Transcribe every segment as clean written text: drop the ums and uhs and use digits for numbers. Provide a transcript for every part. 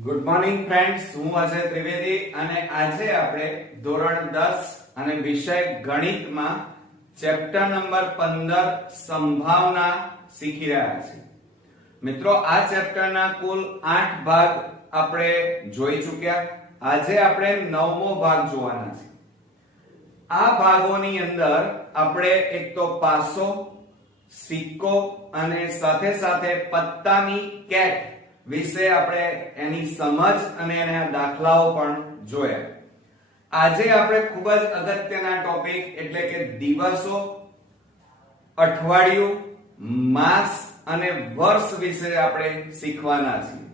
Good morning friends, હું અજય ત્રિવેદી અને આજે આપણે ધોરણ 10 અને વિષય ગણિતમાં ચેપ્ટર નંબર 15 સંભાવના શીખી રહ્યા છીએ. મિત્રો, આ ચેપ્ટરના કુલ 8 ભાગ આપણે જોઈ ચૂક્યા. આજે આપણે 9મો ભાગ જોવાના છે. આ ભાગોની અંદર આપણે એક તો પાસો, સિક્કો અને સાથે સાથે પત્તાની કેટ વિશે આપણે એની સમજ અને એના દાખલાઓ પણ જોયા. આજે આપણે ખૂબ જ અગત્યના ટોપિક એટલે કે દિવસો, અઠવાડિયું, માસ અને વર્ષ વિશે આપણે શીખવાના છીએ.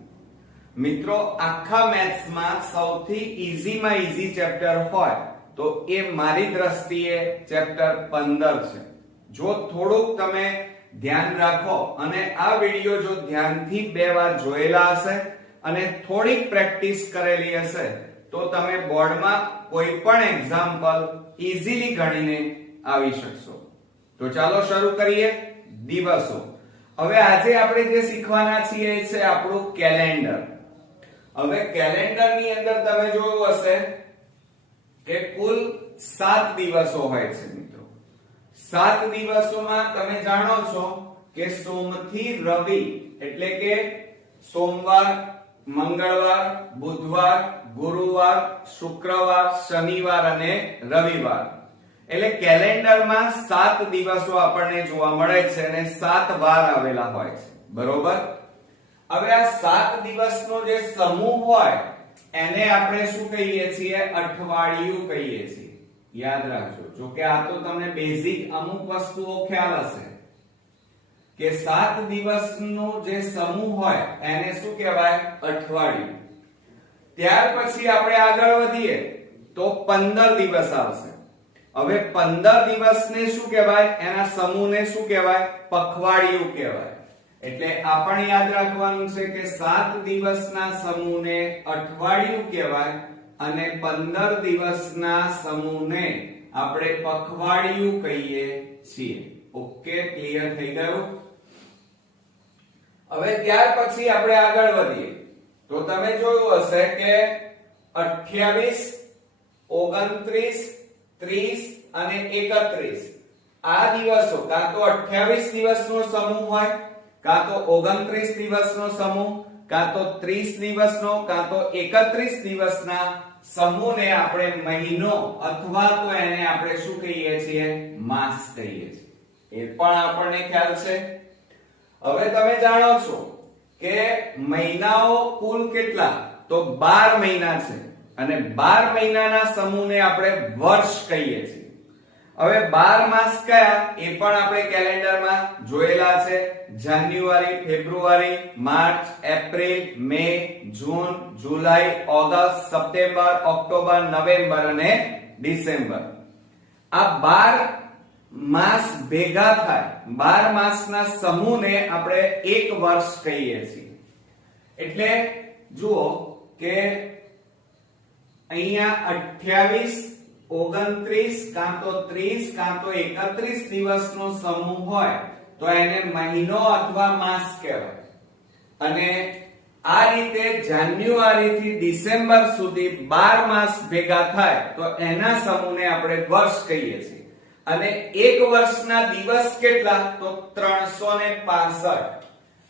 મિત્રો, આખા મેથ્સમાં સૌથી ઈઝીમાં ઈઝી ચેપ્ટર હોય તો એ મારી દ્રષ્ટિએ ચેપ્ટર 15 છે. જો થોડુંક તમે ધ્યાન રાખો અને આ વિડિયો જો ધ્યાનથી 2 વાર જોયેલા હશે અને થોડીક પ્રેક્ટિસ કરેલી હશે તો તમે બોર્ડમાં કોઈ પણ એક્ઝામ્પલ ઈઝીલી ગણીને આવી શકશો. તો ચાલો શરૂ કરીએ. દિવસો. હવે આજે આપણે જે શીખવાના છીએ એ છે આપણું કેલેન્ડર. હવે કેલેન્ડરની અંદર તમે જોયું હશે કે કુલ 7 દિવસો હોય છે. 7 દિવસોમાં તમે જાણો છો કે સોમથી રવિ એટલે કે સોમવાર, મંગળવાર, બુધવાર, ગુરુવાર, શુક્રવાર, શનિવાર અને રવિવાર. એટલે કેલેન્ડરમાં 7 દિવસો આપણને જોવા મળે છે અને 7 વાર આવેલા હોય છે. બરોબર? હવે આ 7 દિવસનો જે સમૂહ હોય એને આપણે શું કહીએ છીએ? અઠવાડિયું કહીએ છીએ. યાદ રાખજો. જો કે આ તો તમને બેઝિક અમુક વસ્તુઓ ખ્યાલ હશે કે 7 દિવસનો જે સમૂહ હોય એને શું કહેવાય? અઠવાડિયું. ત્યાર પછી આપણે આગળ વધીએ તો 15 દિવસ આવશે. હવે 15 દિવસને શું કહેવાય? એના સમૂહને શું કહેવાય? પખવાડિયું કહેવાય. એટલે આ પણ યાદ રાખવાનું છે કે 7 દિવસના સમૂહને અઠવાડિયું કહેવાય અને 15 દિવસના સમૂહને આપણે પખવાડિયું કહીએ છીએ. ઓકે, ક્લિયર થઈ ગયું? હવે ત્યાર પછી આપણે આગળ વધીએ તો તમે જોયું હશે કે 28, 29, 30 અને 31 આ દિવસો કાં તો 28 દિવસનો સમૂહ હોય, કાં તો 29 દિવસનો સમૂહ, કાં તો 30 દિવસનો, કાં તો 31 દિવસના સમૂહને આપણે મહિનો અથવા તો એને આપણે શું કહીએ છીએ? માસ કહીએ છીએ. એ પણ આપણને ખ્યાલ છે. હવે તમે જાણો છો કે મહિનાઓ કુલ કેટલા? તો 12 મહિના છે અને 12 મહિનાના સમૂહને આપણે વર્ષ કહીએ છીએ. હવે 12 માસ કયા? એ પણ આપણે કેલેન્ડરમાં જોયેલા છે. જાન્યુઆરી, ફેબ્રુઆરી, માર્ચ, એપ્રિલ, મે, જૂન, જુલાઈ, ઓગસ્ટ, સપ્ટેમ્બર, ઓક્ટોબર, નવેમ્બર અને ડિસેમ્બર. આ 12 માસ ભેગા થાય 12 માસના સમૂહને આપણે એક વર્ષ કહીએ છીએ. એટલે જુઓ કે અહીંયા 28, 29 કાં તો 30 કાં તો 31 દિવસનો સમૂહ હોય તો એને મહિનો અથવા માસ કહેવાય. અને આ રીતે જાન્યુઆરી થી ડિસેમ્બર સુધી 12 માસ ભેગા થાય તો એના સમૂહને આપણે વર્ષ કહીએ છીએ. અને એક વર્ષના દિવસ કેટલા? તો 365.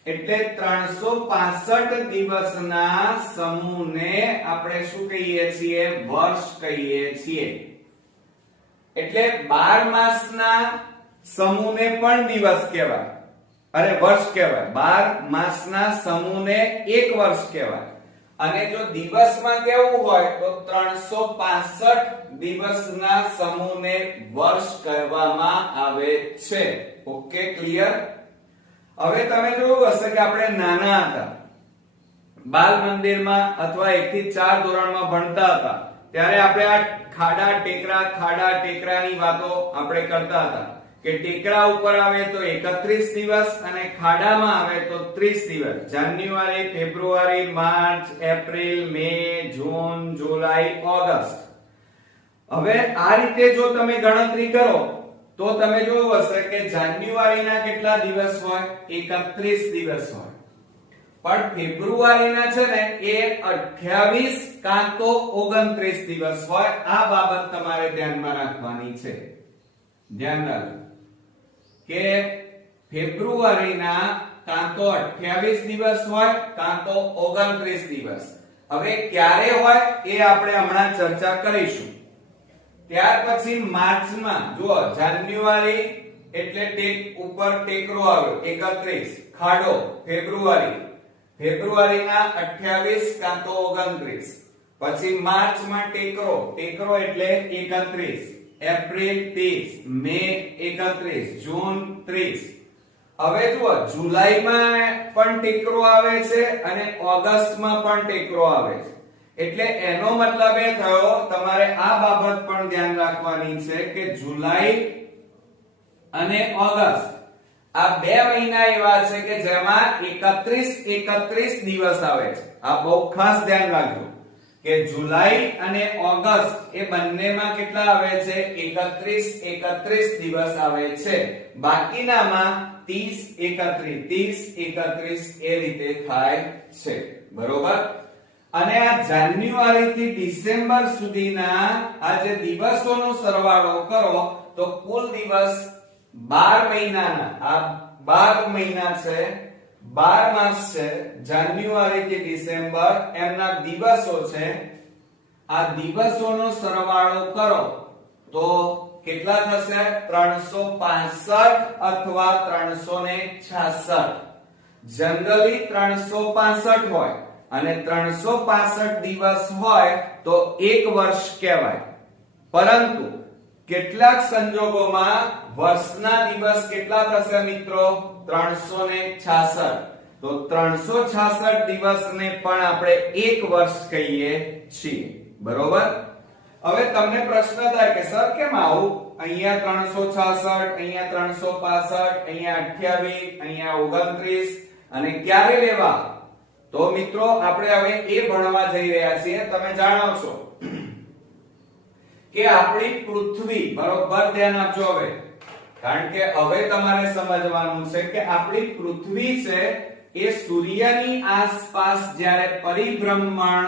એટલે 365 દિવસના સમૂહને આપણે શું કહીએ છીએ? વર્ષ કહીએ છીએ. એટલે 12 માસના સમૂહને પણ દિવસ કહેવાય અને વર્ષ કહેવાય. 12 માસના સમૂહને એક વર્ષ કહેવાય. અને જો દિવસમાં કેવું હોય તો 365 દિવસના સમૂહને વર્ષ કહેવામાં આવે છે. Okay, clear? હવે તમે જોયું હશે કે આપણે નાના હતા, બાલ મંદિરમાં અથવા 1 થી 4 ધોરણમાં ભણતા હતા ત્યારે આપણે આ ખાડા ટેકરાની વાતો આપણે કરતા હતા કે ટેકરા ઉપર આવે તો 31 દિવસ અને ખાડામાં આવે તો 30 દિવસ. જાન્યુઆરી, ફેબ્રુઆરી, માર્ચ, એપ્રિલ, મે, જૂન, જુલાઈ, ઓગસ્ટ. હવે આ રીતે જો તમે ગણતરી કરો તો તમે જોયું હશે કે જાન્યુઆરીના કેટલા દિવસ હોય? 31 દિવસ હોય. પણ ફેબ્રુઆરીના છે ને એ 28 કાં તો 29 દિવસ હોય. આ બાબત તમારે ધ્યાનમાં રાખવાની છે. ધ્યાન રાખો કે ફેબ્રુઆરીના કાં તો 28 દિવસ હોય કાં તો 29 દિવસ. હવે ક્યારે હોય એ આપણે હમણાં ચર્ચા કરીશું. ત્યાર પછી માર્ચમાં જુઓ, જાન્યુઆરી એટલે ટેક ઉપર ટેકરો આવ્યો 31, ખાડો ફેબ્રુઆરીના 28 કાં તો 29. પછી માર્ચમાં ટેકરો એટલે 31, એપ્રિલ 30, મે 31, જૂન 30. હવે જુઓ, જુલાઈમાં પણ ટેકરો આવે છે અને ઓગસ્ટમાં પણ ટેકરો આવે છે. એટલે એનો મતલબ એ થયો, તમારે આ બાબત પણ ધ્યાન રાખવાની છે કે જુલાઈ અને ઓગસ્ટ આ 2 મહિના એવા છે કે જેમાં 31 દિવસ આવે છે. આ બહુ ખાસ ધ્યાન રાખજો કે જુલાઈ અને ઓગસ્ટ એ બંનેમાં કેટલા આવે છે? 31 દિવસ આવે છે. બાકીનામાં 30 એ રીતે થાય છે. બરોબર? અને આ જાન્યુઆરી થી ડિસેમ્બર સુધીના આ જે દિવસોનો સરવાળો કરો તો કુલ દિવસ 12 મહિનાના, આ 12 મહિના છે, 12 માસ છે. જાન્યુઆરી થી ડિસેમ્બર એમના દિવસો છે. આ દિવસોનો સરવાળો કરો તો કેટલા થશે? 365 અથવા 366. જનરલી 365 હોય અને 365 દિવસ હોય તો એક વર્ષ કહેવાય. પરંતુ કેટલાક સંજોગોમાં વર્ષના દિવસ કેટલા થશે મિત્રો? 366. તો 366 દિવસને પણ આપણે એક વર્ષ કહીએ છીએ. બરોબર? હવે તમને પ્રશ્ન થાય કે સર કેમ આવું? અહીંયા 366, અહીંયા 365, અહીંયા 28, અહીંયા 29 અને ક્યારે લેવા? તો મિત્રો આપણે હવે એ ભણવા જઈ રહ્યા છીએ. તમે જાણો છો કે આપણી પૃથ્વી, બરોબર ધ્યાન આપજો હવે, કારણ કે હવે તમારે સમજવાનું છે કે આપણી પૃથ્વી છે એ સૂર્યની આસપાસ જ્યારે પરિભ્રમણ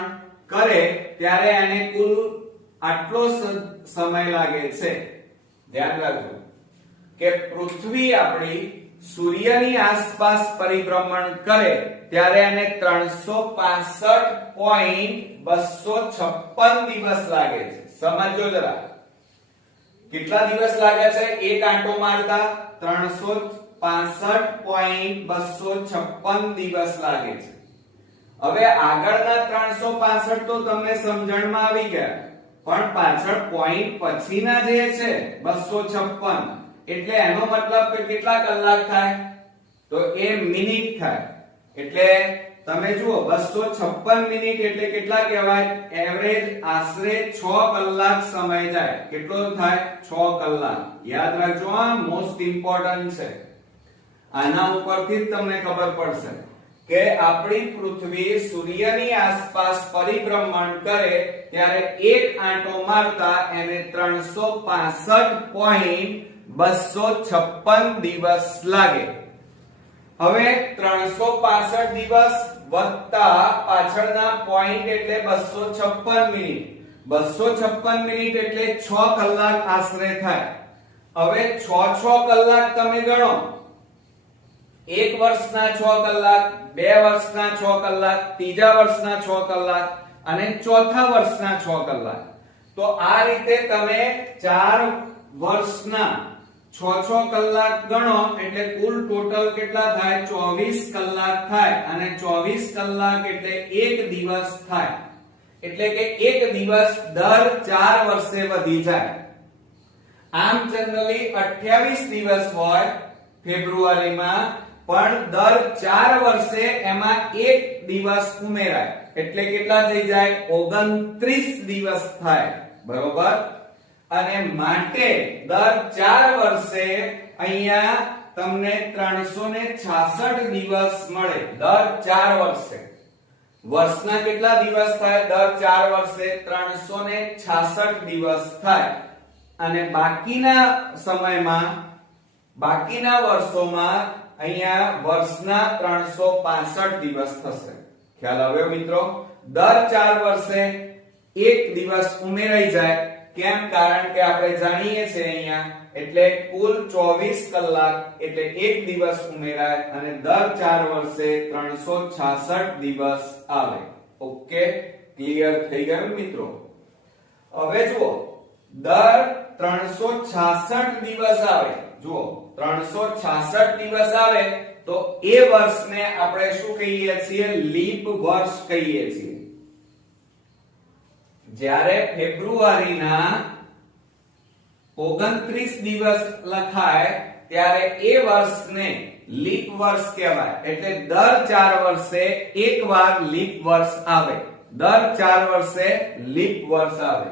કરે ત્યારે એને કુલ આટલો સમય લાગે છે. ધ્યાન રાખજો કે પૃથ્વી આપણી સૂર્યની આસપાસ પરિભ્રમણ કરે ત્યારે એને 365.256 દિવસ લાગે છે. સમજો જરા, કેટલા દિવસ લાગે છે એક આંટો મારતા? 365.256 દિવસ લાગે છે. હવે આગળના 365 તો તમને સમજણમાં આવી ગયા, પણ પાછળ પોઈન્ટ પછીના જે છે 256, એટલે એનો મતલબ કે કેટલા કલાક થાય? તો એ મિનિટ થાય. એટલે તમે જુઓ 256 મિનિટ એટલે કેટલા કહેવાય? એવરેજ આશરે 6 કલાક સમય જાય. કેટલો થાય? 6 કલાક. યાદ રાખજો, આ મોસ્ટ ઇમ્પોર્ટન્ટ છે. આના ઉપરથી જ તમને ખબર પડશે કે આપણી પૃથ્વી સૂર્યની આસપાસ પરિભ્રમણ કરે ત્યારે એક આંટો મારતા એને 365.256 દિવસ લાગે. હવે 365 દિવસ વત્તા પાછળના પોઈન્ટ એટલે 256 મિનિટ. 256 મિનિટ એટલે 6 કલાક આશરે થાય. હવે 6 કલાક તમે ગણો. એક વર્ષના 6 કલાક, 2 વર્ષના 6 કલાક, ત્રીજા વર્ષના 6 કલાક અને ચોથા વર્ષના 6 કલાક. તો આ રીતે તમે 4 વર્ષના 6 કલાક ગણો એટલે કુલ ટોટલ કેટલા થાય? 24 કલાક થાય. અને 24 કલાક એટલે એક દિવસ થાય. એટલે કે એક દિવસ દર 4 વર્ષે વધી જાય. આમ જનરલી 28 દિવસ હોય ફેબ્રુઆરીમાં, પણ દર 4 વર્ષે એમાં એક દિવસ ઉમેરાય એટલે કેટલા થઈ જાય? 29 દિવસ થાય. બરોબર? અને માટે દર 4 વર્ષે અહીંયા તમને 366 દિવસ મળે. દર 4 વર્ષે વર્ષના કેટલા દિવસ થાય? દર 4 વર્ષે 366 દિવસ થાય. અને બાકીના સમયમાં, બાકીના વર્ષોમાં અહીંયા વર્ષના 365 દિવસ થશે. ખ્યાલ આવ્યો મિત્રો? દર 4 વર્ષે એક દિવસ ઉમેરાઈ જાય. કેમ? કારણ કે આપણે જાણીએ છીએ અહીંયા એટલે કુલ 24 કલાક એટલે એક દિવસ ઉમેરાય અને દર 4 વર્ષે 366 દિવસ આવે. ઓકે, ક્લિયર થઈ ગયું મિત્રો? હવે જુઓ, દર 366 દિવસ આવે. જુઓ, 366 દિવસ આવે તો એ વર્ષને આપણે શું કહીએ છીએ? લીપ વર્ષ કહીએ છીએ. જ્યારે ફેબ્રુઆરીના 29 દિવસ લખાય ત્યારે એ વર્ષને લીપ વર્ષ કહેવાય. એટલે દર 4 વર્ષે એકવાર લીપ વર્ષ આવે. દર 4 વર્ષે લીપ વર્ષ આવે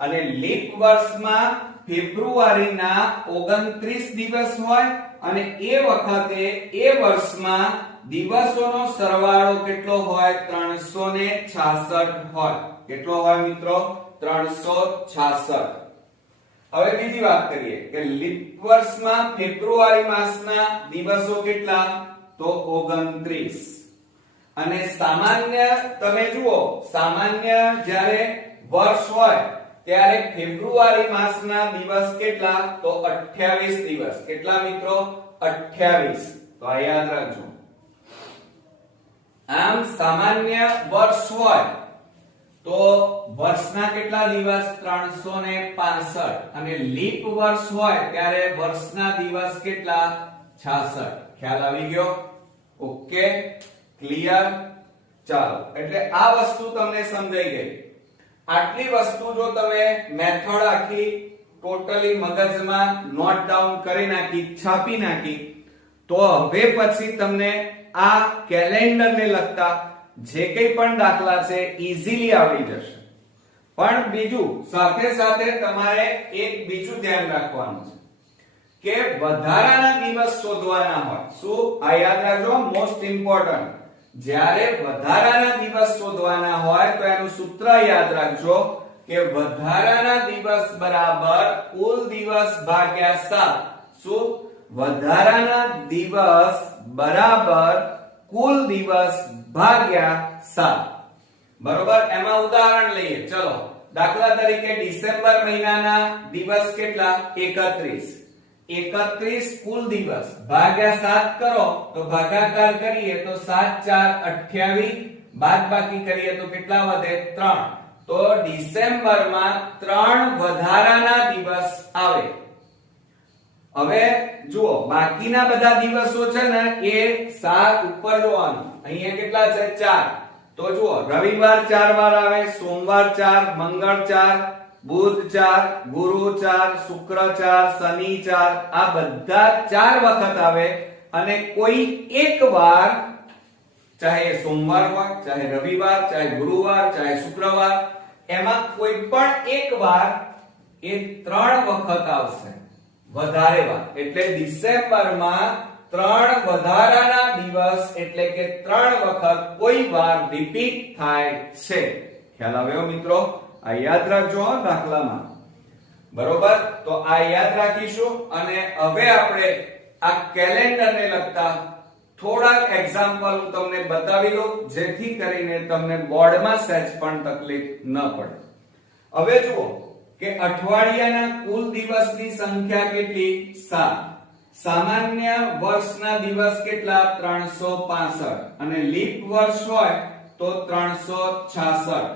અને લીપ વર્ષમાં ફેબ્રુઆરીના 29 દિવસ હોય અને એ વખતે એ વર્ષમાં દિવસોનો સરવાળો કેટલો હોય? 366 હોય. કેટલો હોય મિત્રો? 366. હવે બીજી વાત કરીએ કે લીપ વર્ષમાં ફેબ્રુઆરી માસના દિવસો કેટલા? તો 29. અને સામાન્ય તમે જુઓ, સામાન્ય જ્યારે વર્ષ હોય ત્યારે ફેબ્રુઆરી માસના દિવસ કેટલા? તો 28 દિવસ. કેટલા મિત્રો? 28. તો આ યાદ રાખજો. આમ સામાન્ય વર્ષ હોય તો વર્ષના કેટલા દિવસ? 365. અને લીપ વર્ષ હોય ત્યારે વર્ષના દિવસ કેટલા? 66. ખ્યાલ આવી ગયો? Okay, clear? ચાલો, એટલે આ વસ્તુ તમને સમજાઈ ગઈ. આટલી વસ્તુ જો તમે મેથડ આખી ટોટલી મગજમાં નોટ ડાઉન કરી નાખી, છાપી નાખી, તો હવે પછી તમને આ કેલેન્ડરને લગતા જે કંઈ પણ દાખલા છે ઈઝીલી આવડી જશે. પણ બીજું સાથે સાથે તમારે એક બીજું ધ્યાન રાખવાનું છે કે વધારાના દિવસ શોધવાના હોય. શું? આ યાદ રાખજો, મોસ્ટ ઇમ્પોર્ટન્ટ. જ્યારે વધારાના દિવસ શોધવાના હોય તો એનું સૂત્ર યાદ રાખજો કે વધારાના દિવસ બરાબર કુલ દિવસ ભાગ્યા 7. શું? વધારાના દિવસ બરાબર કુલ દિવસ ભાગ્યા 7. બરોબર? એમાં ઉદાહરણ લઈએ. ચલો, દાખલા તરીકે ડિસેમ્બર મહિનાના દિવસ કેટલા? 31. 31 કુલ દિવસ ભાગ્યા 7 કરો તો ભાગાકાર કરીએ તો 7 4 28, બાદબાકી કરીએ તો કેટલા વધે? 3. તો ડિસેમ્બરમાં 3 વધારાના દિવસ આવે. હવે જુઓ, બાકીના બધા દિવસો છે ને એ 7 ઉપર જોવાનું. અહીંયા કેટલા છે? 4. તો જુઓ, રવિવાર 4 વાર આવે, સોમવાર 4, મંગળ 4, બુધ 4, ગુરુ 4, શુક્ર 4, શનિ 4, આ બધા 4 વખત આવે અને કોઈ એક વાર, ચાહે સોમવાર હોય, ચાહે રવિવાર, ચાહે ગુરુવાર, ચાહે શુક્રવાર, એમાં કોઈ પણ એક વાર એ 3 વખત આવશે. વધારે વાર એટલે ડિસેમ્બરમાં 3 વધારાના દિવસ એટલે કે 3 વખત કોઈ વાર રિપીટ થાય છે. ખ્યાલ આવ્યો મિત્રો? આ યાદ રાખજો દાખલામાં. બરોબર? તો આ યાદ રાખીશું અને હવે આપણે આ કેલેન્ડરને લગતા થોડાક એક્ઝામ્પલ હું તમને બતાવી દઉં જેથી કરીને તમને બોર્ડમાં સહેજ પણ તકલીફ ન પડે. હવે જુઓ કે અઠવાડિયાના કુલ દિવસની સંખ્યા કેટલી? 7. સામાન્ય વર્ષના દિવસ કેટલા? 365. અને લીપ વર્ષ હોય તો 366.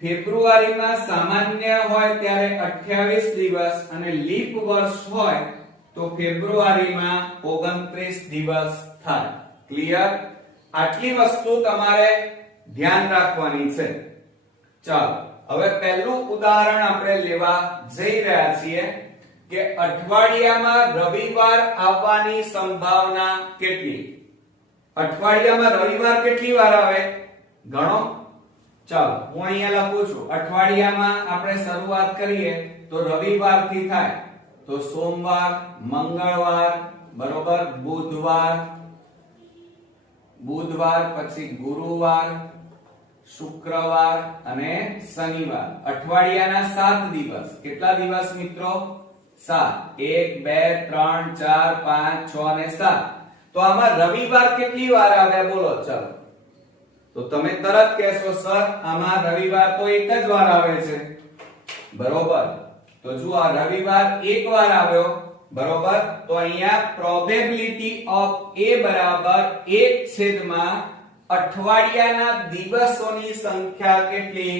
ફેબ્રુઆરીમાં સામાન્ય હોય ત્યારે 28 દિવસ અને લીપ વર્ષ હોય તો ફેબ્રુઆરીમાં 29 દિવસ થાય. ક્લિયર? આટલી વસ્તુ તમારે ધ્યાન રાખવાની છે. ચાલો, હવે પહેલું ઉદાહરણ આપણે લેવા જઈ રહ્યા છીએ કે અઠવાડિયામાં રવિવાર આવવાની સંભાવના કેટલી? અઠવાડિયામાં રવિવાર કેટલી વાર આવે? ગણો. ચાલો, હું અહીંયા લખું છું. અઠવાડિયામાં આપણે શરૂઆત કરીએ તો રવિવારથી થાય તો સોમવાર, મંગળવાર, બરોબર, બુધવાર, પછી ગુરુવાર, શુક્રવાર અને શનિવાર. અઠવાડિયાના 7 દિવસ. કેટલા દિવસ મિત્રો? 7. 1 2 3 4 5 6 અને 7. તો આમાં રવિવાર કેટલી વાર આવે બોલો ચાલો. તો તમે તરત કહેશો સર આમાં રવિવાર તો એક જ વાર આવે છે. બરોબર. તો જુઓ આ રવિવાર એક વાર આવ્યો. બરોબર. તો અહીંયા પ્રોબેબિલિટી ઓફ a બરાબર 1 અઠવાડિયાના દિવસોની સંખ્યા કેટલી?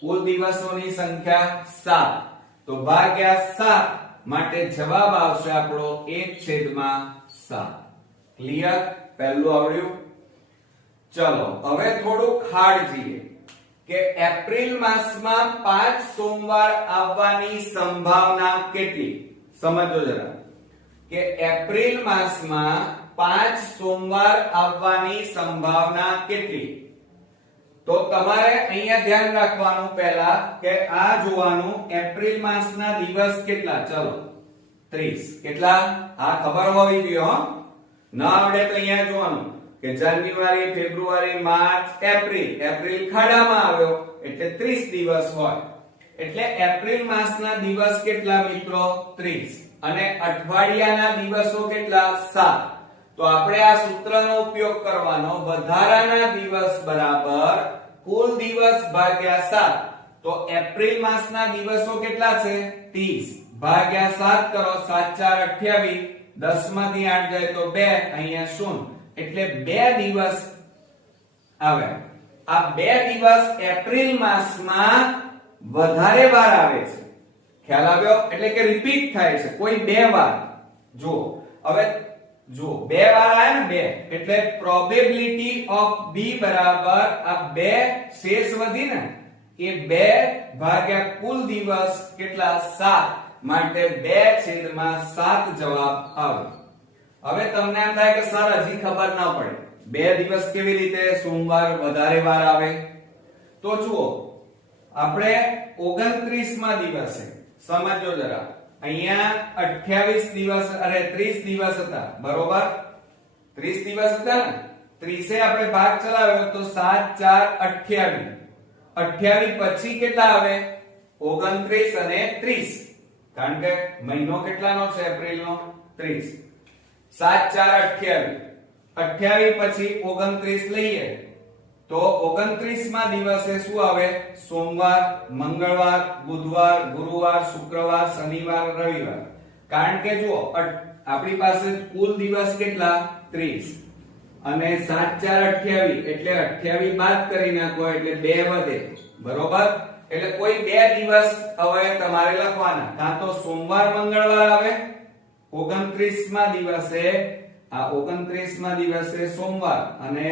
કુલ દિવસોની સંખ્યા 7. તો ભાગ્યા 7 માટે જવાબ આવશે આપણો 1/7. ક્લિયર? પહેલું આવડ્યું. ચલો હવે થોડું ખાડ જઈએ કે એપ્રિલ માસમાં 5 સોમવાર આવવાની સંભાવના કેટલી? સમજો જરા કે એપ્રિલ માસમાં 5 સોમવાર આવવાની સંભાવના કેટલી? તો તમારે અહીંયા ધ્યાન રાખવાનું પહેલા કે આ જોવાનું એપ્રિલ માસના દિવસ કેટલા. ચલો 30. કેટલા? આ ખબર હોવી જોઈએ હો. ન આવડે તો અહીંયા જોવાનું કે જાન્યુઆરી, ફેબ્રુઆરી, માર્ચ, એપ્રિલ ખાડામાં આવ્યો એટલે 30 દિવસ હોય. એટલે એપ્રિલ માસના દિવસ કેટલા મિત્રો? 30. અને અઠવાડિયાના દિવસો કેટલા? 7. તો આપણે આ સૂત્રનો ઉપયોગ કરવાનો. વધારાના દિવસ બરાબર કુલ દિવસ ભાગ્યા 7. તો એપ્રિલ માસના દિવસો કેટલા છે? 30 ભાગ્યા 7 કરો. 7 4 28. 10 માંથી 8 જાય તો 2. અહીંયા 0. એટલે 2 દિવસ આવે. આ 2 દિવસ એપ્રિલ માસમાં વધારે વાર આવે છે. ખ્યાલ આવ્યો? એટલે કે રિપીટ થાય છે. કોઈ 2 વાર. જો હવે જો 2 વાર આયા ને 2 એટલે પ્રોબેબિલિટી ઓફ b બરાબર આ 2 શેષ વધી ને એ 2 ભાગ્યા કુલ દિવસ કેટલા? 7. માટે 2/7 જવાબ આવે. હવે તમને એમ થાય કે સર હજી ખબર ના પડે 2 દિવસ કેવી રીતે સોમવાર વધારે વાર આવે? તો જુઓ આપણે 29 માં દિવસે સમજો જરા. અહીંયા 28 દિવસ 30 દિવસ હતા. બરોબર. 30 દિવસ હતા ને 30 એ આપણે ભાગ ચલાવ્યો તો 7 4 28. 28 પછી કેટલા આવે? 29 અને 30. કારણ કે મહિનો કેટલાનો છે? એપ્રિલનો 30. 7 4 28. 28 પછી 29 લઈએ તો 29 માં દિવસે શું આવે? સોમવાર, મંગળવાર, બુધવાર, ગુરુવાર, શુક્રવાર, શનિવાર, રવિવાર. કારણ કે જુઓ આપણી પાસે કુલ દિવસ કેટલા? 30. અને 7 4 28 એટલે 28 બાદ કરી નાખો એટલે 2 વધે. બરોબર. એટલે કોઈ 2 દિવસ હવે તમારે લખવાના. કાં તો સોમવાર મંગળવાર આવે 29 માં દિવસે, આ 29 માં દિવસે સોમવાર અને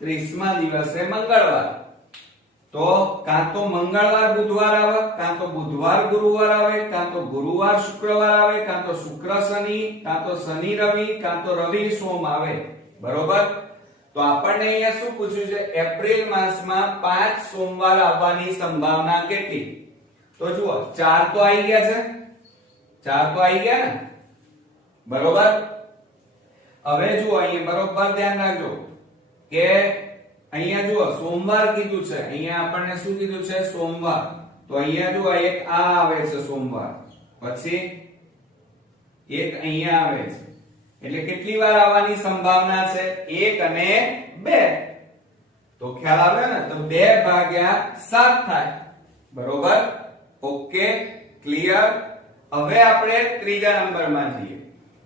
30 માં દિવસે મંગળવાર. તો કાં તો મંગળવાર બુધવાર આવે, કાં તો બુધવાર ગુરુવાર આવે, કાં તો ગુરુવાર શુક્રવાર આવે, કાં તો શુક્ર શનિ, કાં તો શનિ રવિ, કાં તો રવિ સોમ આવે. બરોબર. તો આપણને અહીંયા શું પૂછ્યું છે? એપ્રિલ માસમાં 5 સોમવાર આવવાની સંભાવના કેટલી? તો જુઓ 4 તો આવી ગયા છે. 4 તો આવી ગયા ને? બરોબર. હવે જુઓ અહીંયા બરોબર ધ્યાન રાખજો કે અહીંયા જુઓ સોમવાર કીધું છે. અહીંયા આપણને શું કીધું છે? સોમવાર. તો અહીંયા જુઓ એક આ આવે છે સોમવાર, પછી એક અહીંયા આવે છે. એટલે કેટલી વાર આવવાની સંભાવના છે? 1 અને 2. તો ખ્યાલ આવે ને? તો 2/7 થાય. બરોબર. Okay, clear. હવે આપણે ત્રીજા નંબરમાં જઈએ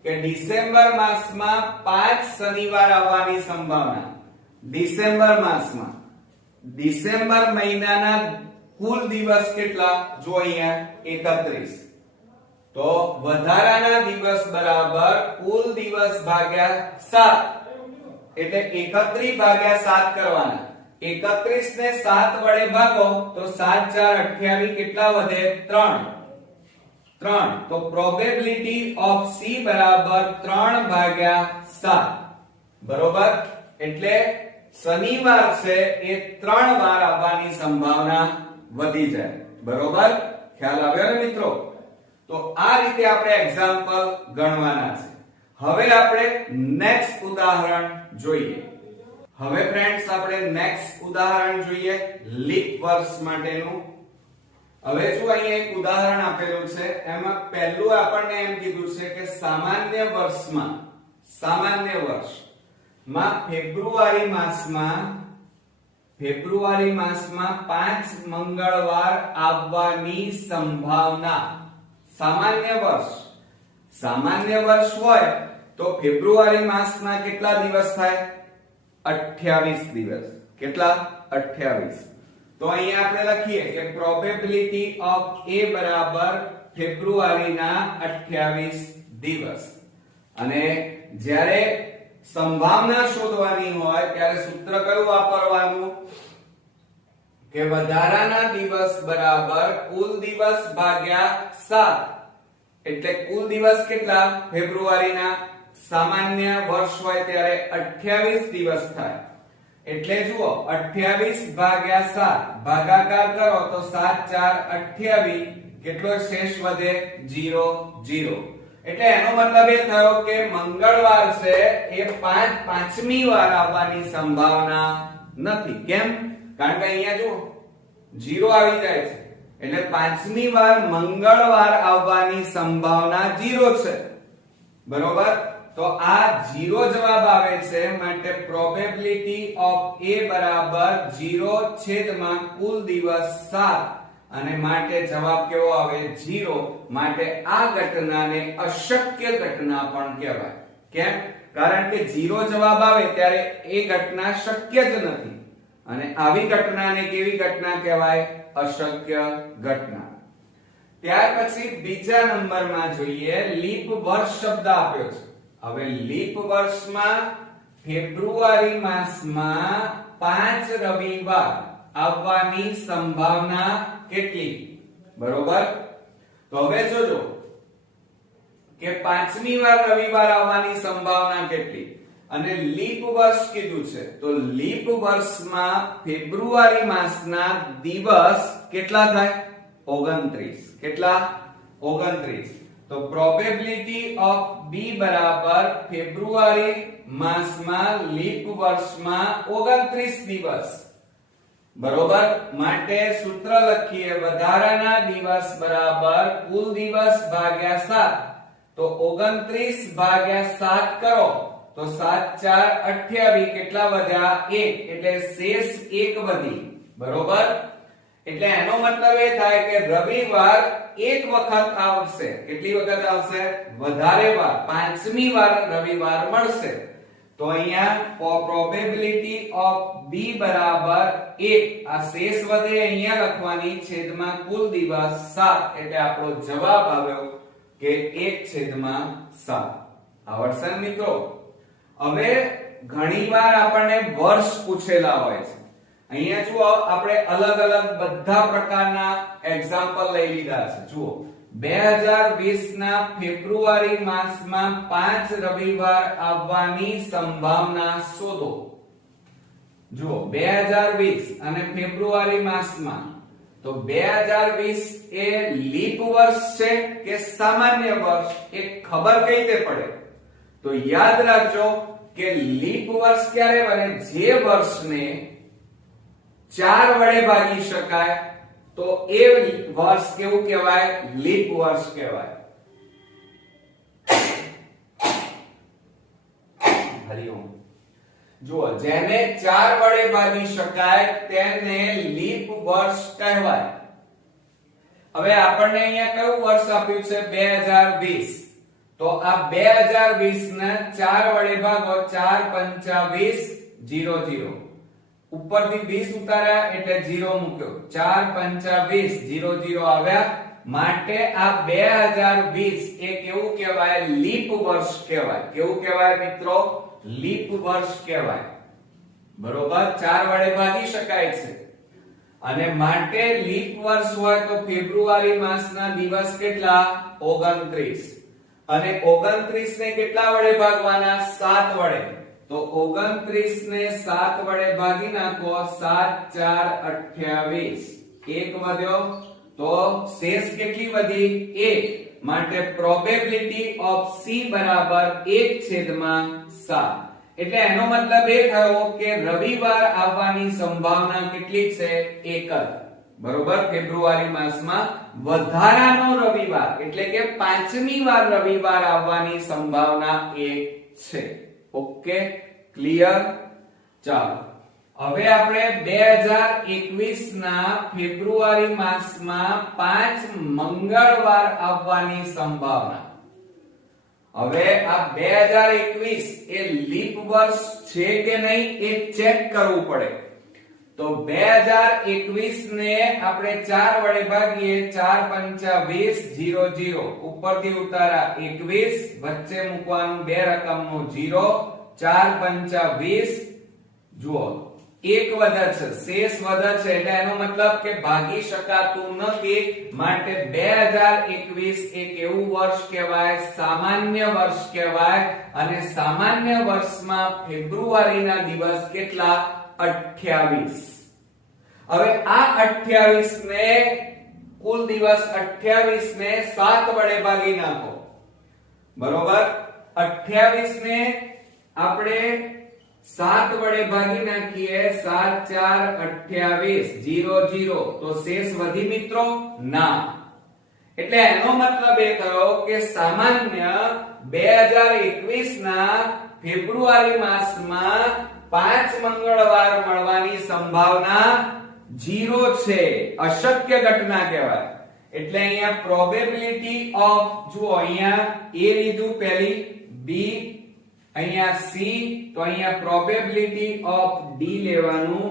કે ડિસેમ્બર માસમાં 5 શનિવાર આવવાની સંભાવના. ડિસેમ્બર માસમાં ડિસેમ્બર મહિનાના કુલ દિવસ કેટલા? જો અહીંયા 31. તો વધારાના દિવસ બરાબર કુલ દિવસ ભાગ્યા 7. એટલે 31/7 કરવાના. 31 ને 7 વડે ભાગો તો 7 4 28 કેટલા વધે? 3. તો પ્રોબેબિલિટી ઓફ c બરાબર 3/7. બરોબર. એટલે શનિવાર છે એ 3 વાર આવવાની સંભાવના વધી જાય. બરોબર. ખ્યાલ આવ્યો ને મિત્રો? તો આ રીતે આપણે એક્ઝામ્પલ ગણવાના છે. હવે આપણે નેક્સ્ટ ઉદાહરણ જોઈએ. હવે ફ્રેન્ડ્સ આપણે નેક્સ્ટ ઉદાહરણ જોઈએ લીપ વર્ષ માટેનું. હવે જો અહીંયા એક ઉદાહરણ આપેલું છે, એમાં પહેલું આપણને એમ કીધું છે કે સામાન્ય વર્ષમાં સામાન્ય વર્ષ માં ફેબ્રુઆરી માસમાં 5 મંગળવાર આવવાની સંભાવના. સામાન્ય વર્ષ હોય તો ફેબ્રુઆરી માસના કેટલા દિવસ થાય? 28 દિવસ. કેટલા? 28. તો અહીંયા આપણે લખીએ કે પ્રોબેબિલિટી ઓફ A બરાબર ફેબ્રુઆરીના 28 દિવસ. અને જ્યારે સંભાવના શોધવાની હોય ત્યારે સૂત્ર કયું વાપરવાનું? કે વધારાના દિવસ બરાબર કુલ દિવસ ભાગ્યા 7. એટલે કુલ દિવસ કેટલા? ફેબ્રુઆરીના સામાન્ય વર્ષ હોય ત્યારે 28 દિવસ થાય. એટલે જુઓ 28 ભાગ્યા 7 ભાગાકાર કરો તો 7 4 28. કેટલો શેષ વધે? 0 0. એટલે એનો મતલબ એ થયો કે મંગળવાર છે એ પાંચમી વાર આવવાની સંભાવના નથી. કેમ? કારણ કે અહીંયા જુઓ 0 આવી જાય છે. એટલે પાંચમી વાર મંગળવાર આવવાની સંભાવના 0 છે. બરોબર? તો આ 0 જવાબ આવે છે. માટે પ્રોબેબિલિટી ઓફ A બરાબર 0 છેદમાં કુલ દિવસ 7. અને માટે જવાબ કેવો આવે? 0. માટે આ ઘટનાને અશક્ય ઘટના પણ કહેવાય. કેમ? કારણ કે 0 જવાબ આવે ત્યારે એ ઘટના શક્ય જ નથી. અને આવી ઘટનાને કેવી ઘટના કહેવાય? અશક્ય ઘટના. ત્યાર પછી બીજા નંબરમાં જોઈએ લીપ વર્ષ શબ્દ આપ્યો છે. હવે લીપ વર્ષમાં ફેબ્રુઆરી માસમાં 5 રવિવાર આવવાની સંભાવના કેટલી? બરોબર? તો હવે જોજો કે પાંચમી વાર રવિવાર આવવાની સંભાવના કેટલી. અને લીપ વર્ષ કીધું છે તો લીપ વર્ષમાં ફેબ્રુઆરી માસના દિવસ કેટલા થાય? 29. કેટલા? 29. તો પ્રોબેબિલિટી ઓફ B બરાબર ફેબ્રુઆરી માસમાં લીપ વર્ષમાં 29 દિવસ. બરોબર? માટે સૂત્ર લખીએ વધારાના દિવસ બરાબર કુલ દિવસ ભાગ્યા 7. તો 29 ભાગ્યા 7 કરો તો 7 4 28. કેટલા વધ્યા? 1. એટલે શેષ 1 વધી. બરોબર? એટલે એનો મતલબ એ થાય કે રવિવાર એક વખત આવશે. કેટલી વખત આવશે? વધારે વાર. પાંચમી વાર રવિવાર મળશે. તો અહીંયા પ્રોબેબિલિટી ઓફ B બરાબર 1. આ શેષ વધે અહીંયા લખવાની છેદમાં કુલ દિવસ 7. એટલે આપણો જવાબ આવ્યો કે 1/7. આવડશે મિત્રો? હવે ઘણીવાર આપણને વર્ષ પૂછેલા હોય છે. અહીંયા જુઓ આપણે અલગ અલગ બધા પ્રકારના એક્ઝામ્પલ લઈ લીધા છે. જુઓ 2020 ના ફેબ્રુઆરી માસમાં 5 રવિવાર આવવાની સંભાવના શોધો. જુઓ 2020 અને ફેબ્રુઆરી માસમાં. તો 2020 એ લીપ વર્ષ છે કે સામાન્ય વર્ષ એ ખબર કઈ રીતે પડે? તો યાદ રાખજો કે લીપ વર્ષ ક્યારે બને? જે વર્ષને 4 વડે ભાગી શકાય તો એ વર્ષ કેવું કહેવાય? લીપ વર્ષ કહેવાય. હરિઓમ. જુઓ જેને 4 વડે ભાગી શકાય તેને લીપ વર્ષ કહેવાય. હવે આપણને અહીંયા કયું વર્ષ આપ્યું છે? 2020. તો આ 2020 ને 4 વડે ભાગો 4 5 20 0 0. ઉપરથી 20 ઉતાર્યા એટલે 0 મૂક્યો. 4 5 20 0 0 આવ્યા. માટે આ 2020 એ કેવું કહેવાય? લીપ વર્ષ કહેવાય. કેવું કહેવાય મિત્રો? લીપ વર્ષ કહેવાય. બરોબર? 4 વડે ભાગી શકાય છે. અને માટે લીપ વર્ષ હોય તો ફેબ્રુઆરી માસના દિવસ કેટલા? 29. અને 29 ને કેટલા વડે ભાગવાના? 7 વડે. તો 29 ને 7 વડે ભાગી નાખો. 7 4 28. 1 વધ્યો તો શેષ કેટલી વધી? 1. માટે પ્રોબેબિલિટી ઓફ C બરાબર 1/7. એટલે એનો મતલબ એ થયો કે રવિવાર આવવાની સંભાવના કેટલી છે? 1 જ. બરોબર, ફેબ્રુઆરી માસમાં વધારાનો રવિવાર એટલે કે 5મી વાર રવિવાર આવવાની સંભાવના છે. Okay, clear? ચાલો હવે આપણે 2021 ના ફેબ્રુઆરી માસમાં 5 મંગળવાર આવવાની સંભાવના. હવે આ 2021 એ લીપ વર્ષ છે કે નહીં એ ચેક કરવું પડે. તો 2021 ને આપણે 4 વડે ભાગીએ, 4 પંચા 20, 0 0 ઉપરથી ઉતારા 21, વચ્ચે મૂકવાનું 2 રકમનો 0, 4 પંચા 20. જુઓ એક વધે છે, શેષ વધે છે એટલે એનો મતલબ કે ભાગી શકાતું નથી. માટે 2021 એક એવું વર્ષ કહેવાય, સામાન્ય વર્ષ કહેવાય. અને સામાન્ય વર્ષમાં ફેબ્રુઆરીના દિવસ કેટલા? 28. હવે આ 28 ને કુલ દિવસ 28 ને 7 વડે ભાગી નાખો. બરોબર, 28 ને આપણે 7 વડે ભાગી નાખીએ, 7 4 28, 0 0 તો શેષ વધી મિત્રો? ના. એટલે એનો મતલબ એ થયો કે સામાન્ય 2021 ના ફેબ્રુઆરી માસમાં 5 મંગળવાર મળવાની સંભાવના 0 છે. અશક્ય ઘટના કહેવાય. એટલે અહીંયા પ્રોબેબિલિટી ઓફ, જુઓ અહીંયા A લીધું પહેલી, B, અહીંયા C, તો અહીંયા પ્રોબેબિલિટી ઓફ D લેવાનું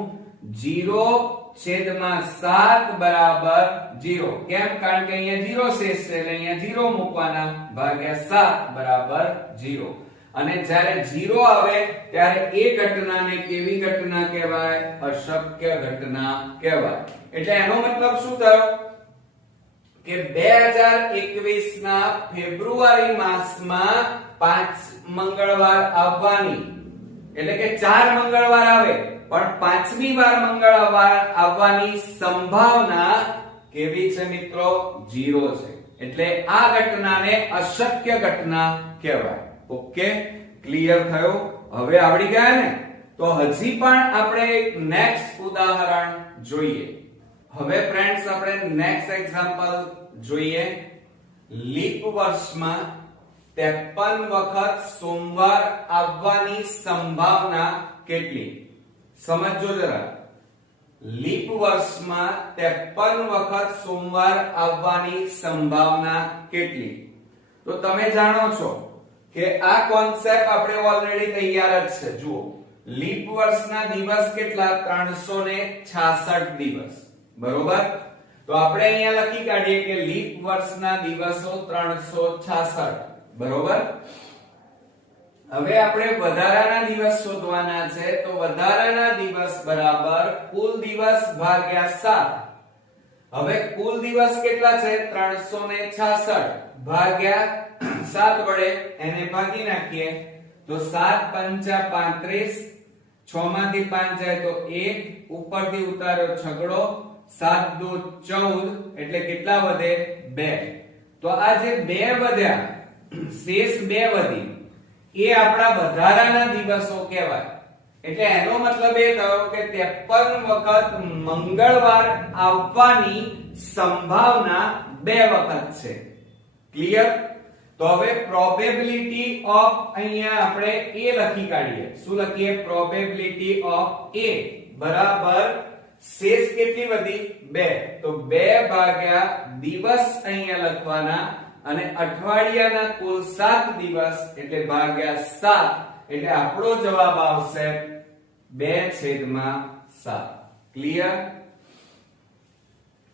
0/7 બરાબર 0. કેમ? કારણ કે અહીંયા 0 શેષ છે એટલે અહીંયા 0 મૂકવાના, ભાગ્યા 7 બરાબર 0. અને જ્યારે 0 આવે ત્યારે એ ઘટનાને કેવી ઘટના કહેવાય? અશક્ય ઘટના કહેવાય. એટલે એનો મતલબ શું થયો કે 2021 ના ફેબ્રુઆરી માસમાં 5 મંગળવાર આવવાની, એટલે કે 4 મંગળવાર આવે પણ 5મી વાર મંગળવાર આવવાની સંભાવના કેવી છે મિત્રો? 0 છે. એટલે આ ઘટનાને અશક્ય ઘટના કહેવાય. ઓકે, ક્લિયર થયો? હવે આવડી ગયા ને? તો હજી પણ આપણે એક નેક્સ્ટ ઉદાહરણ જોઈએ. હવે ફ્રેન્ડ્સ આપણે નેક્સ્ટ એક્ઝામ્પલ જોઈએ. લીપ વર્ષમાં 53 વખત સોમવાર આવવાની સંભાવના કેટલી? સમજો જરા. લીપ વર્ષમાં 53 વખત સોમવાર આવવાની સંભાવના કેટલી? તો તમે જાણો છો કે આ કોન્સેપ્ટ આપણે ઓલરેડી તૈયાર જ છે. જુઓ, લીપ વર્ષના દિવસ કેટલા? 366 દિવસ. બરોબર, તો આપણે અહીંયા લખી કાઢીએ કે લીપ વર્ષના દિવસો 366. બરોબર, હવે આપણે વધારાના દિવસ શોધવાના છે. તો વધારાના દિવસ બરાબર કુલ દિવસ ભાગ્યા 7. હવે કુલ દિવસ કેટલા છે? 366 ભાગ્યા 7 વડે એને ભાગી નાખીએ તો 7 પંચા 35, 6 માંથી 5 જાય તો 1, ઉપરથી ઉતાર્યો છગડો, 7 દુ 14 એટલે કેટલા વધે? 2. તો આ જે 2 વધ્યા, શેષ 2 વધી, એ આપણા વધારાના દિવસો કહેવાય. એટલે એનો મતલબ એ થયો કે 53 વખત મંગળવાર આવવાની સંભાવના 2 વખત છે. ક્લિયર? તો હવે પ્રોબેબિલિટી ઓફ અહીંયા આપણે A લખી કાઢીએ. શું લખીએ? પ્રોબેબિલિટી ઓફ A બરાબર શેષ કેટલી વધી? 2. તો 2 ભાગ્યા દિવસ અહીંયા લખવાના અને અઠવાડિયાના કુલ 7 દિવસ એટલે ભાગ્યા 7 એટલે આપણો જવાબ આવશે 2/7. ક્લિયર?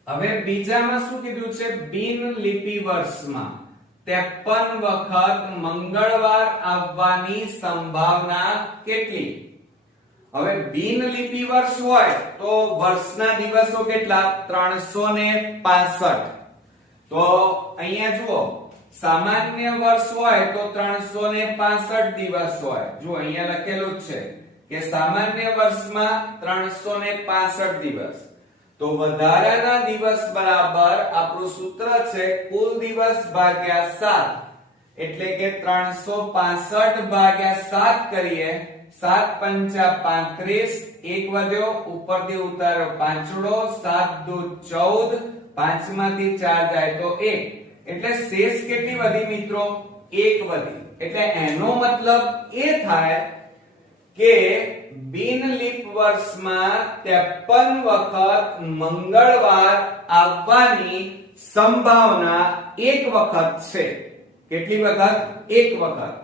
હવે બીજામાં શું કીધું છે? બિન લીપી વર્ષમાં 53 વખત મંગળવાર આવવાની સંભાવના કેટલી? હવે બિન લીપી વર્ષ હોય તો વર્ષના દિવસો કેટલા? 365. તો અહીંયા જુઓ, સામાન્ય વર્ષ હોય તો 365 દિવસ હોય. જુઓ અહીંયા લખેલું જ છે કે સામાન્ય વર્ષમાં 365 દિવસ. તો વધારાના દિવસ બરાબર આપણું સૂત્ર છે કુલ દિવસ ભાગ્યા 7. એટલે કે 365 ભાગ્યા 7 કરીએ 7 પંચા 35, એક વધ્યો ઉપરથી ઉતાર્યો પાંચડો, 7 દુ 14, 5 માંથી 4 જાય તો 1, એટલે શેષ કેટલી વધી મિત્રો? 1 વધી. એટલે એનો મતલબ એ થાય કે બિન લીપ વર્ષમાં 53 વખત મંગળવાર આવવાની સંભાવના 1 વખત છે. કેટલી વખત? 1 વખત.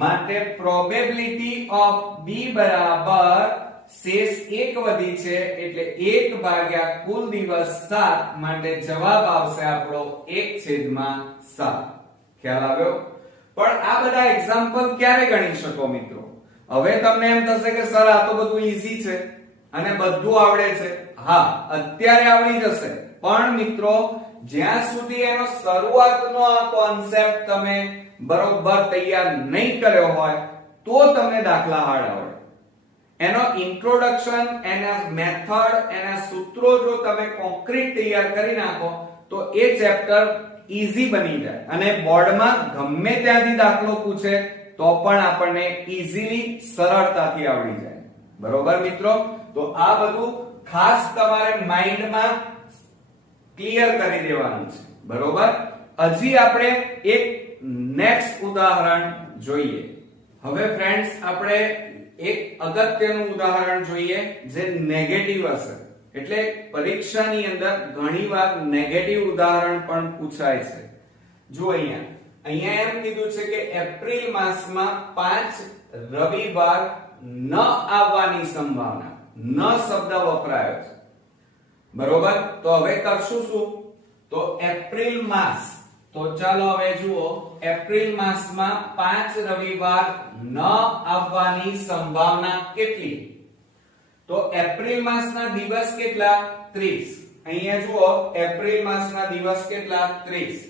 માટે પ્રોબેબિલિટી ઓફ b બરાબર શેષ 1 વધી છે એટલે 1 ભાગ્યા કુલ દિવસ 7, માટે જવાબ આવશે આપણો 1/7. ખ્યાલ આવ્યો? પણ આ બધા એક્ઝામ્પલ ક્યારે ગણી શકો મિત્રો? હવે તમને એમ થશે કે સર આ તો બધું ઈઝી છે અને બધું આવડે છે. હા, અત્યારે આવડી જશે, પણ મિત્રો જ્યાં સુધી એનો શરૂઆતનો આ કોન્સેપ્ટ તમે બરોબર તૈયાર નહીં કર્યો હોય તો તમને દાખલા હાર્ડ આવડે. એનો ઇન્ટ્રોડક્શન, એના મેથડ, એના સૂત્રો જો તમે કોન્ક્રીટ તૈયાર કરી નાખો તો એ ચેપ્ટર ઈઝી બની જાય અને બોર્ડમાં ગમે ત્યાંથી દાખલો પૂછે તો પણ આપણને ઈઝીલી સરળતાથી આવડી જાય. બરોબર મિત્રો? તો આ બધું ખાસ તમારે માઇન્ડમાં ક્લિયર કરી દેવાનું છે. બરોબર? હજી આપણે એક નેક્સ્ટ ઉદાહરણ જોઈએ. હવે ફ્રેન્ડ્સ આપણે એક અગત્યનું ઉદાહરણ જોઈએ જે નેગેટિવ હશે. એટલે પરીક્ષાની અંદર ઘણીવાર નેગેટિવ ઉદાહરણ પણ પૂછાય છે. જો અહીંયા એમ કીધું છે કે એપ્રિલ માસમાં 5 રવિવાર ન આવવાની સંભાવના. ન શબ્દ વપરાયો છે. બરોબર? તો હવે કરશું શું? તો એપ્રિલ માસ, તો ચાલો હવે જુઓ, એપ્રિલ માસમાં 5 રવિવાર ન આવવાની સંભાવના કેટલી? તો એપ્રિલ માસના દિવસ કેટલા? 30. અહીંયા જુઓ, એપ્રિલ માસના દિવસ કેટલા? 30.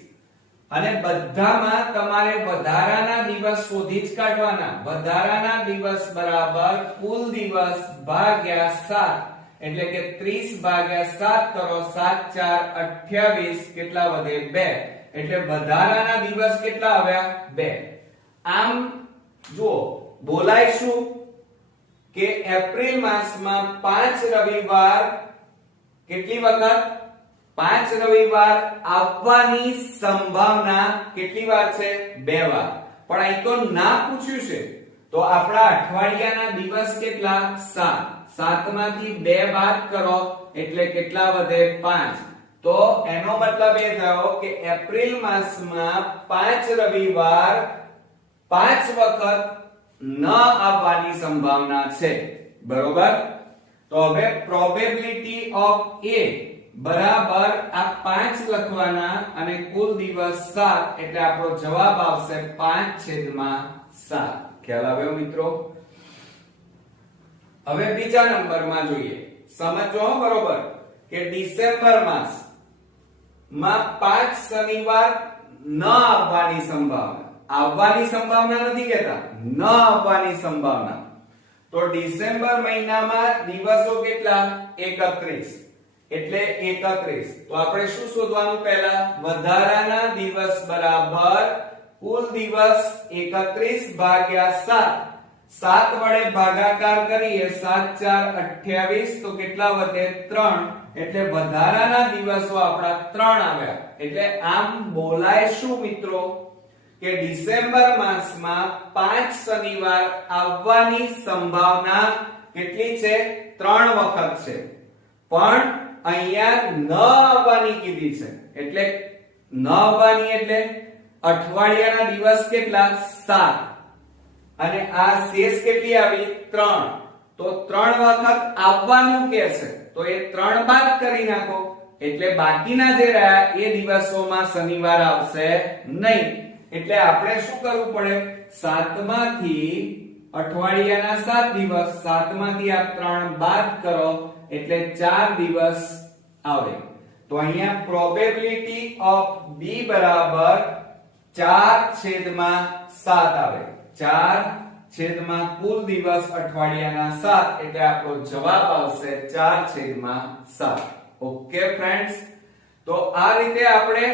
અને બધામાં તમારે વધારાના દિવસ શોધી જ કાઢવાના. વધારાના દિવસ બરાબર કુલ દિવસ ભાગ્યા 7, એટલે કે 30 ભાગ્યા 7 કરો, 7 4 28, કેટલા વધે? 2. એટલે વધારાના દિવસ કેટલા આવ્યા? 2. આમ જુઓ, બોલાય શું કે એપ્રિલ માસમાં 5 રવિવાર કેટલી વખત? 5 રવિવાર આવવાની સંભાવના કેટલી વાર છે? 2 વાર. પણ અહીં તો ના પૂછ્યું છે, તો આપણા અઠવાડિયાના દિવસ કેટલા? 7. 7 માંથી 2 બાદ કરો એટલે કેટલા વધે? 5. તો એનો મતલબ એ થયો કે એપ્રિલ માસમાં 5 રવિવાર 5 વખત ન આવવાની સંભાવના છે. બરોબર? તો હવે પ્રોબેબિલિટી ઓફ A બરાબર આ 5 લખવાના અને કુલ દિવસ 7, એટલે આપણો જવાબ આવશે 5/7. ખ્યાલ આવ્યો મિત્રો? હવે બીજા નંબરમાં જોઈએ. સમજો બરોબર કે ડિસેમ્બર માસ માં 5 શનિવાર ન આવવાની સંભાવના. આવવાની સંભાવના નથી કહેતા, ન આવવાની સંભાવના. તો ડિસેમ્બર મહિનામાં દિવસો કેટલા? 31. એટલે 31. તો આપણે શું શોધવાનું? પહેલા વધારાના દિવસ બરાબર કુલ દિવસ 31 ભાગ્યા 7. 7 વડે ભાગાકાર કરીએ, 7 4 28, તો કેટલા વધે? 3. એટલે વધારાના દિવસો આપણા 3 આવ્યા. એટલે આમ બોલાય શું મિત્રો કે ડિસેમ્બર માસમાં 5 શનિવાર આવવાની સંભાવના કેટલી છે? 3 વખત છે. પણ અહીંયા ન આવવાની કીધી છે, એટલે ન આવવાની એટલે અઠવાડિયાના દિવસ કેટલા? 7. અને આ શેષ કેટલી આવી? 3. તો 3 વખત આવવાનું કે છે, તો એ 3 બાદ કરી નાખો એટલે બાકીના જે રહ્યા એ દિવસોમાં શનિવાર આવશે નહીં. એટલે આપણે શું કરવું પડે? 7 માંથી અઠવાડિયાના 7 દિવસ, 7 માંથી આ 3 બાદ કરો એટલે 4 દિવસ આવે. તો અહીંયા પ્રોબેબિલિટી ઓફ B બરાબર 4/7 આવે. 4 કુલ દિવસ અઠવાડિયાના 7, એટલે આપણો જવાબ આવશે 4/7. Okay friends? તો આ રીતે આપણે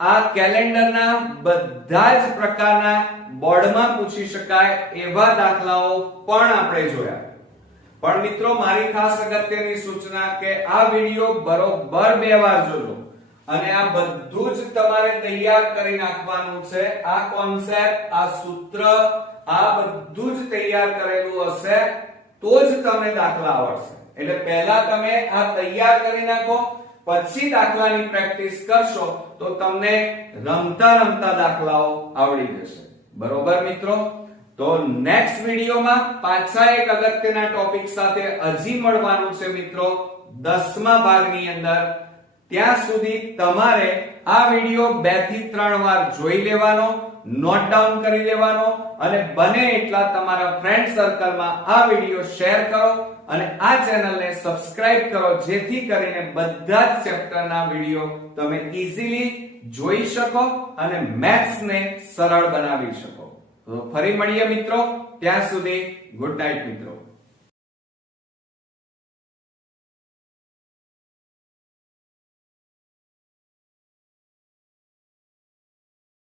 આ કેલેન્ડરના બધા જ પ્રકારના બોર્ડમાં પૂછી શકાય એવા દાખલાઓ પણ આપણે જોયા. પણ મિત્રો મારી ખાસ અગત્યની સૂચના કે આ વિડિયો બરોબર 2 વાર જોજો અને આ બધું જ તમારે તૈયાર કરી નાખવાનું છે. આ કોન્સેપ્ટ, આ સૂત્ર, આ બધું જ તૈયાર કરેલું હશે તો જ તમને દાખલા આવડશે. એટલે પહેલા તમે આ તૈયાર કરી નાખો, પછી દાખલાની પ્રેક્ટિસ કરશો તો તમને રમતા રમતા દાખલાઓ આવડી જશે. બરોબર મિત્રો? તો નેક્સ્ટ વિડિયોમાં પાછા એક અગત્યના ટોપિક સાથે હજી મળવાનું છે મિત્રો 10મા ભાગની અંદર. ત્યાં સુધી તમારે આ વિડિયો 2 થી 3 વાર જોઈ લેવાનો, નોટ ડાઉન કરી લેવાનો અને બને એટલા તમારા ફ્રેન્ડ સર્કલમાં આ વિડિયો શેર કરો અને આ ચેનલને સબસ્ક્રાઇબ કરો, જેથી કરીને બધા જ ચેપ્ટરના વિડિયો તમે ઈઝીલી જોઈ શકો અને મેથ્સને સરળ બનાવી શકો. તો ફરી મળીએ મિત્રો, ત્યાં સુધી ગુડ નાઈટ મિત્રો.